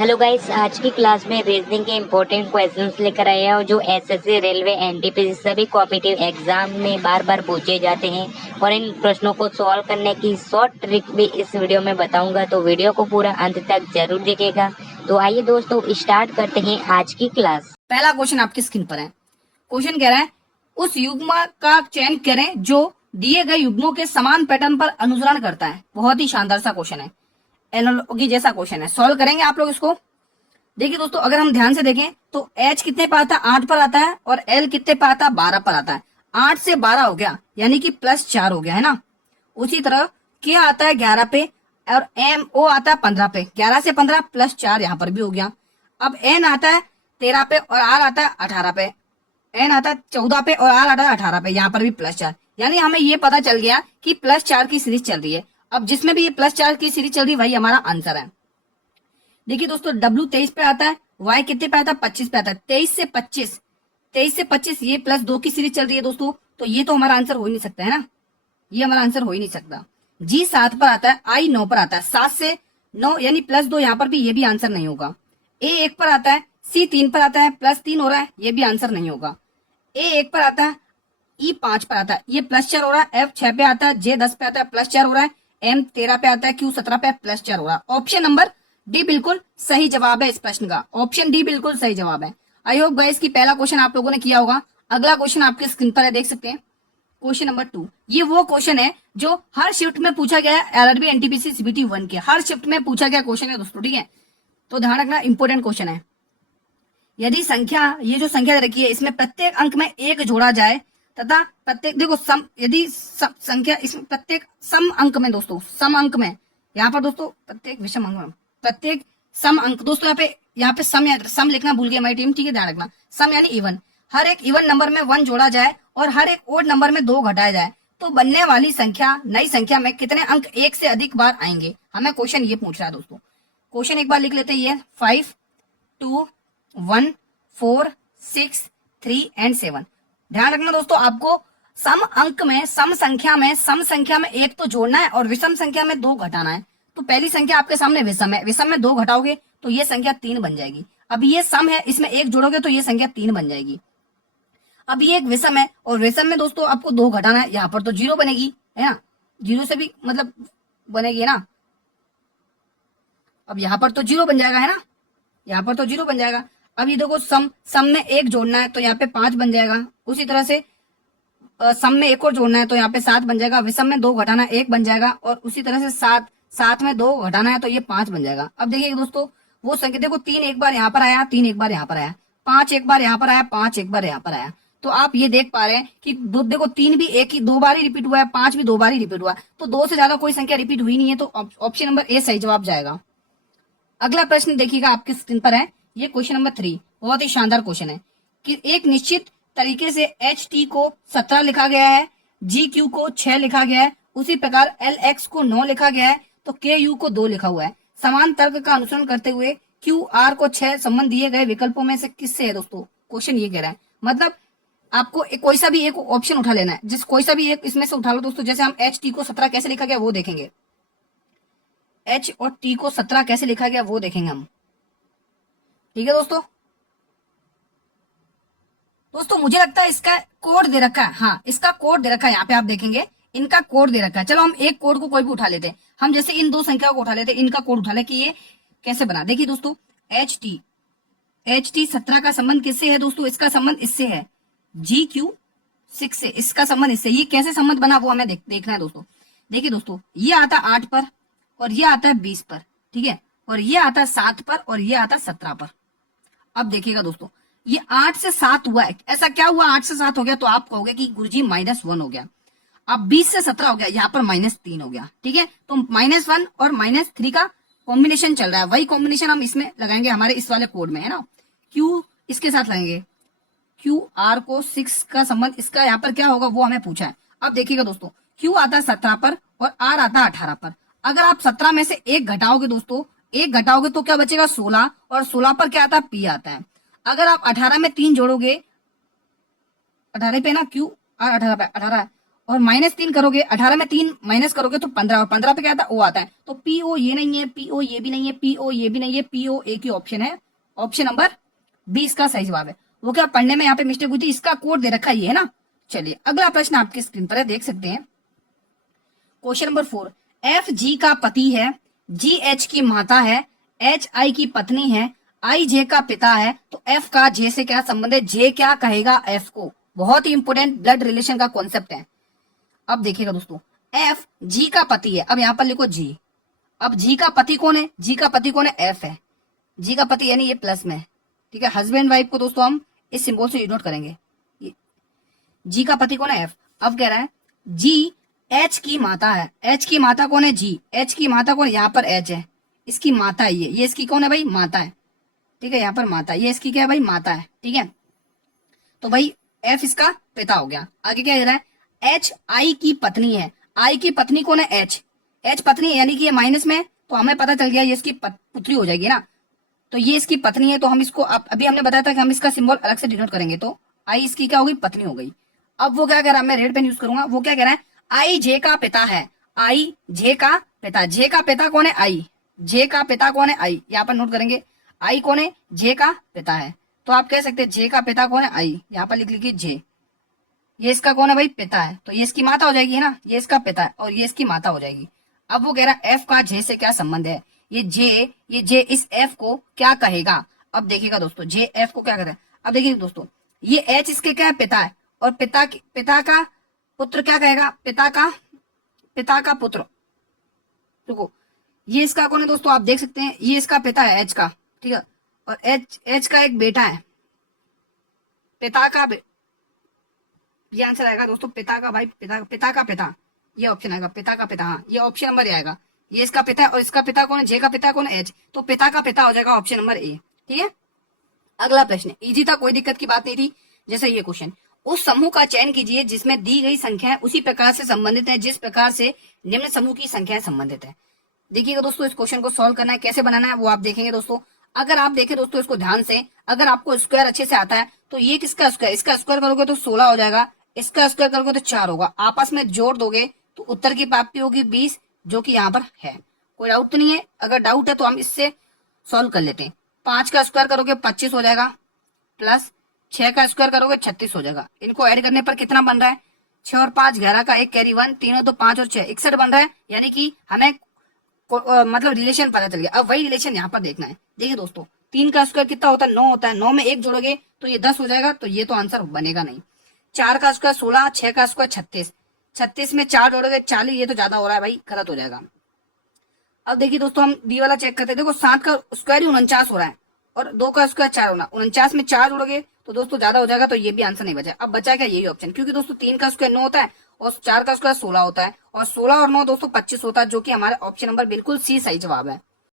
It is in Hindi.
हेलो गाइस, आज की क्लास में रीजनिंग के इम्पोर्टेंट क्वेश्चंस लेकर आए हैं और जो एसएससी, रेलवे, एनटीपीसी सभी कॉम्पिटिटिव एग्जाम में बार बार पूछे जाते हैं और इन प्रश्नों को सॉल्व करने की शॉर्ट ट्रिक भी इस वीडियो में बताऊंगा, तो वीडियो को पूरा अंत तक जरूर देखिएगा। तो आइए दोस्तों, स्टार्ट करते हैं आज की क्लास। पहला क्वेश्चन आपकी स्क्रीन पर है। क्वेश्चन कह रहा है उस युग्म का चयन करें जो दिए गए युग्मों के समान पैटर्न पर अनुसरण करता है। बहुत ही शानदार सा क्वेश्चन है, एनालॉजी जैसा क्वेश्चन है। सॉल्व करेंगे आप लोग इसको। देखिए दोस्तों, अगर हम ध्यान से देखें तो H कितने पर आता है, 8 पर आता है, और L कितने पर आता है, 12 पर आता है। 8 से 12 हो गया, यानी कि +4 हो गया, है ना। उसी तरह K आता है 11 पे और MO आता है 15 पे। 11 से 15 +4 यहाँ पर भी हो गया। अब N आता है 13 पे और R आता है 18 पे। N आता है 14 पे और R आता है 18 पे, यहाँ पर भी +4। यानी हमें ये पता चल गया कि +4 की सीरीज चल रही है। अब जिसमें भी ये +4 की सीरीज चल रही है वही हमारा आंसर है। देखिए दोस्तों, W 23 पे आता है, Y कितने पे आता है, 25 पे आता है। 23 से 25 ये +2 की सीरीज चल रही है दोस्तों, तो ये तो हमारा आंसर हो ही नहीं सकता, है ना। ये हमारा आंसर हो ही नहीं सकता। G 7 पर आता है, I 9 पर आता है। 7 से 9 यानी +2, यहाँ पर भी ये भी आंसर नहीं होगा। A 1 पर आता है, C 3 पर आता है, +3 हो रहा है, ये भी आंसर नहीं होगा। A 1 पर आता है, E 5 पर आता है, ये +4 हो रहा है। F 6 पे आता है, J 10 पे आता है, +4 हो रहा है। M 13 पे आता है, Q 17 पे +4 हो रहा है। ऑप्शन नंबर डी बिल्कुल सही जवाब है इस प्रश्न का। ऑप्शन डी बिल्कुल सही जवाब है। आई होप गाइस की पहला क्वेश्चन आप लोगों ने किया होगा। अगला क्वेश्चन आपकी स्क्रीन पर है, देख सकते हैं। क्वेश्चन नंबर 2, ये वो क्वेश्चन है जो हर शिफ्ट में पूछा गया है। LRB NTPC CBT 1 के हर शिफ्ट में पूछा गया क्वेश्चन है दोस्तों, ठीक है। तो ध्यान रखना, इंपोर्टेंट क्वेश्चन है। यदि संख्या, ये जो संख्या रखी है, इसमें प्रत्येक अंक में 1 जोड़ा जाए तथा प्रत्येक, देखो सम, यदि संख्या इसमें प्रत्येक सम अंक में दोस्तों, सम अंक में, यहाँ पर दोस्तों प्रत्येक विषम अंक में प्रत्येक सम अंक, दोस्तों यहाँ पे सम लिखना भूल गई हमारी टीम, ठीक है, ध्यान रखना। सम यानी इवन, हर एक इवन नंबर में 1 जोड़ा जाए और हर एक ओड नंबर में 2 घटाया जाए तो बनने वाली संख्या, नई संख्या में कितने अंक 1 से अधिक बार आएंगे। हमें क्वेश्चन ये पूछ रहा है दोस्तों। क्वेश्चन एक बार लिख लेते हैं, ये 5, 2, 1, 4, 6, 3 एंड 7। ध्यान रखना दोस्तों, आपको सम अंक में, सम संख्या में 1 तो जोड़ना है और विषम संख्या में 2 घटाना है। तो पहली संख्या आपके सामने विषम है, विषम में 2 घटाओगे तो ये संख्या 3 बन जाएगी। अब ये सम है, इसमें 1 जोड़ोगे तो ये संख्या 3 बन जाएगी। अब ये एक विषम है और विषम में दोस्तों आपको 2 घटाना है, यहाँ पर तो 0 बनेगी, है ना। 0 से भी मतलब बनेगी ना। अब यहाँ पर तो 0 बन जाएगा, है ना, यहाँ पर तो 0 बन जाएगा। अब ये देखो, सम में 1 जोड़ना है तो यहाँ पे 5 बन जाएगा। उसी तरह से सम में 1 और जोड़ना है तो यहाँ पे 7 बन जाएगा। विषम में 2 घटाना 1 बन जाएगा और उसी तरह से 7 में 2 घटाना है तो ये 5 बन जाएगा। अब देखिए दोस्तों, वो संख्या देखो, 3 एक बार यहाँ पर आया, 3 एक बार यहाँ पर आया, 5 एक बार यहाँ पर आया, 5 एक बार यहाँ पर आया। तो आप ये देख पा रहे हैं कि देखो 3 भी 2 बार ही रिपीट हुआ है, 5 भी 2 बार ही रिपीट हुआ है, तो 2 से ज्यादा कोई संख्या रिपीट हुई नहीं है। तो ऑप्शन नंबर ए सही जवाब जाएगा। अगला प्रश्न देखिएगा, आपकी स्क्रीन पर है, ये क्वेश्चन नंबर 3। बहुत ही शानदार क्वेश्चन है कि एक निश्चित तरीके से HT को 17 लिखा गया है, GQ को 6 लिखा गया है, उसी प्रकार LX को 9 लिखा गया है, तो KU को 2 लिखा हुआ है। समान तर्क का अनुसरण करते हुए QR को 6 संबंध दिए गए विकल्पों में से किससे है दोस्तों। क्वेश्चन ये कह रहा है, मतलब आपको कोई सा भी एक ऑप्शन उठा लेना है, जिस कोई सा भी एक इसमें से उठा लो दोस्तों। जैसे हम HT को 17 कैसे लिखा गया वो देखेंगे, H और T को 17 कैसे लिखा गया वो देखेंगे हम, ठीक है दोस्तों। मुझे लगता है इसका कोड दे रखा है, हाँ इसका कोड दे रखा है, यहाँ पे आप देखेंगे इनका कोड दे रखा है। चलो हम एक कोड को कोई भी उठा लेते हैं, हम जैसे इन 2 संख्या को उठा लेते हैं, इनका कोड उठा ले कि ये कैसे बना। देखिए दोस्तों, HT 17 का संबंध किससे है दोस्तों, इसका संबंध इससे है, GQ 6 से, इसका संबंध इससे। ये कैसे संबंध बना वो हमें देखना है दोस्तों। देखिए दोस्तों, ये आता है 8 पर और ये आता है 20 पर, ठीक है, और ये आता है 7 पर और ये आता है 17 पर। अब देखिएगा दोस्तों, ये 8 से 7 हुआ है, ऐसा क्या हुआ 8 से 7 हो गया, तो आप कहोगे कि गुरुजी -1 हो गया। अब 20 से 17 हो गया, यहाँ पर -3 हो गया, ठीक है। तो -1 और -3 का कॉम्बिनेशन चल रहा है, वही कॉम्बिनेशन हम इसमें लगाएंगे हमारे इस वाले कोड में, है ना। Q इसके साथ लगाएंगे, QR को 6 का संबंध इसका यहाँ पर क्या होगा वो हमें पूछा है। अब देखिएगा दोस्तों, Q आता है 17 पर और R आता है 18 पर। अगर आप 17 में से 1 घटाओगे दोस्तों, 1 घटाओगे तो क्या बचेगा 16, और 16 पर क्या आता है P आता है। अगर आप 18 में 3 जोड़ोगे, 18 पे ना Q R 18 पे 18, और -3 करोगे, 18 में 3 माइनस करोगे तो 15, और 15 पे क्या आता है, ओ आता है। तो पीओ ये नहीं है, पीओ ये भी नहीं है, पीओ ये भी नहीं है, पीओ एक ही ऑप्शन है, ऑप्शन नंबर 20 का सही जवाब है। वो क्या पढ़ने में यहाँ पे मिस्टेक हुई थी, इसका कोड दे रखा है ना। चलिए अगला प्रश्न आपकी स्क्रीन पर है, देख सकते हैं। क्वेश्चन नंबर 4, एफ जी का पति है, जी एच की माता है, एच आई की पत्नी है, आई जे का पिता है, तो एफ का जे से क्या संबंध है, जे क्या कहेगा एफ को। बहुत ही इंपोर्टेंट ब्लड रिलेशन का कॉन्सेप्ट है। अब देखिएगा दोस्तों, एफ जी का पति है, अब यहां पर लिखो जी। अब जी का पति कौन है, जी का पति कौन है, एफ है। जी का पति यानी ये प्लस में, ठीक है। हस्बैंड वाइफ को दोस्तों हम इस सिंबल से डिनोट करेंगे। जी का पति कौन है, एफ। अब कह रहा है जी एच की माता है, एच की माता कौन है, जी। एच की माता कौन है, यहाँ पर एच है, इसकी माता है ये इसकी कौन है भाई, माता है, ठीक है। यहाँ पर माता, ये इसकी क्या है भाई, माता है, ठीक है। तो भाई एफ इसका पिता हो गया। आगे क्या कह रहा है, एच आई की पत्नी है, आई की पत्नी कौन है, एच। एच पत्नी है यानी कि ये माइनस में, तो हमें पता चल गया ये इसकी पुत्री हो जाएगी ना। तो ये इसकी पत्नी है, तो हम इसको अभी हमने बताया था कि हम इसका सिंबल अलग से डिनोट करेंगे, तो आई इसकी क्या होगी, पत्नी हो गई। अब वो क्या कह रहा है, मैं रेड पेन यूज करूंगा। वो क्या कह रहा है, आई जे का पिता है, आई जे का पिता, जे का पिता कौन है, आई। जे का पिता कौन है, आई। यहाँ पर नोट करेंगे, आई कौन है, जे का पिता है। तो आप कह सकते हैं जे का पिता कौन है, आई। यहाँ पर लिख लीजिए जे। ये इसका कौन है भाई, पिता है, तो ये इसकी माता हो जाएगी, है ना। ये इसका पिता है और ये इसकी माता हो जाएगी। अब वो कह रहा है एफ का जे से क्या संबंध है, ये जे इस एफ को क्या कहेगा। अब देखिएगा दोस्तों, जे एफ को क्या कहता है। अब देखिए दोस्तों, ये एच इसके क्या है, पिता है, और पिता का पुत्र क्या कहेगा, पिता का पुत्र। देखो ये इसका कौन है दोस्तों, आप देख सकते हैं, ये इसका पिता है एच का, ठीक है। और एच का एक बेटा है, पिता का ये आंसर आएगा दोस्तों, पिता का भाई, पिता का पिता, ये ऑप्शन आएगा, पिता का पिता। हाँ, ये ऑप्शन नंबर ए आएगा। ये इसका पिता है और इसका पिता कौन है, जे का पिता कौन है, एच। तो पिता का पिता हो जाएगा ऑप्शन नंबर ए, ठीक है। अगला प्रश्न इजी था, कोई दिक्कत की बात नहीं थी। जैसे ये क्वेश्चन, उस समूह का चयन कीजिए जिसमें दी गई संख्याएं उसी प्रकार से संबंधित है जिस प्रकार से निम्न समूह की संख्याएं संबंधित है। देखिएगा दोस्तों, इस क्वेश्चन को सॉल्व करना है, कैसे बनाना है वो आप देखेंगे दोस्तों। अगर आप देखें दोस्तों इसको ध्यान से, अगर आपको स्क्वायर अच्छे से आता है तो ये किसका स्क्वायर, इसका स्क्वायर करोगे तो 16 हो जाएगा, इसका स्क्वायर करोगे तो 4 होगा। आपस में जोड़ दोगे तो उत्तर की प्राप्ति होगी 20, जो कि यहाँ पर है। कोई डाउट तो नहीं है, अगर डाउट है तो हम इससे सॉल्व कर लेते हैं। 5 का स्क्वायर करोगे 25 हो जाएगा, प्लस 6 का स्क्वायर करोगे 36 हो जाएगा। इनको ऐड करने पर कितना बन रहा है, 6 और 5 11 का 1 कैरी 1, तीनों तो 5 और 6 61 बन रहा है। यानी कि हमें मतलब रिलेशन पता चल गया। अब वही रिलेशन यहाँ पर देखना है। देखिए दोस्तों, 3 का स्क्वायर कितना होता है, 9 होता है, 9 में 1 जोड़ोगे तो ये 10 हो जाएगा, तो ये तो आंसर बनेगा नहीं। 4 का स्क्वायर 16, 6 का स्क्वायर 36, 36 में 4 जोड़ोगे 40, ये तो ज्यादा हो रहा है भाई, गलत हो जाएगा। अब देखिए दोस्तों, हम डी वाला चेक करते हैं। देखो 7 का स्क्वायर ही 49 हो रहा है और 2 का स्क्वायर 4 होना, 49 में 4 जोड़ोगे तो दोस्तों ज्यादा हो जाएगा, तो ये भी आंसर नहीं बचा। अब बचा क्या, यही ऑप्शन, क्योंकि दोस्तों 3 का स्क्वायर 9 होता है और 4 का स्क्वायर 16 होता है, और 16 और 9 दोस्तों 25 होता है, जो कि हमारा ऑप्शन नंबर बिल्कुल सी सही जवाब है।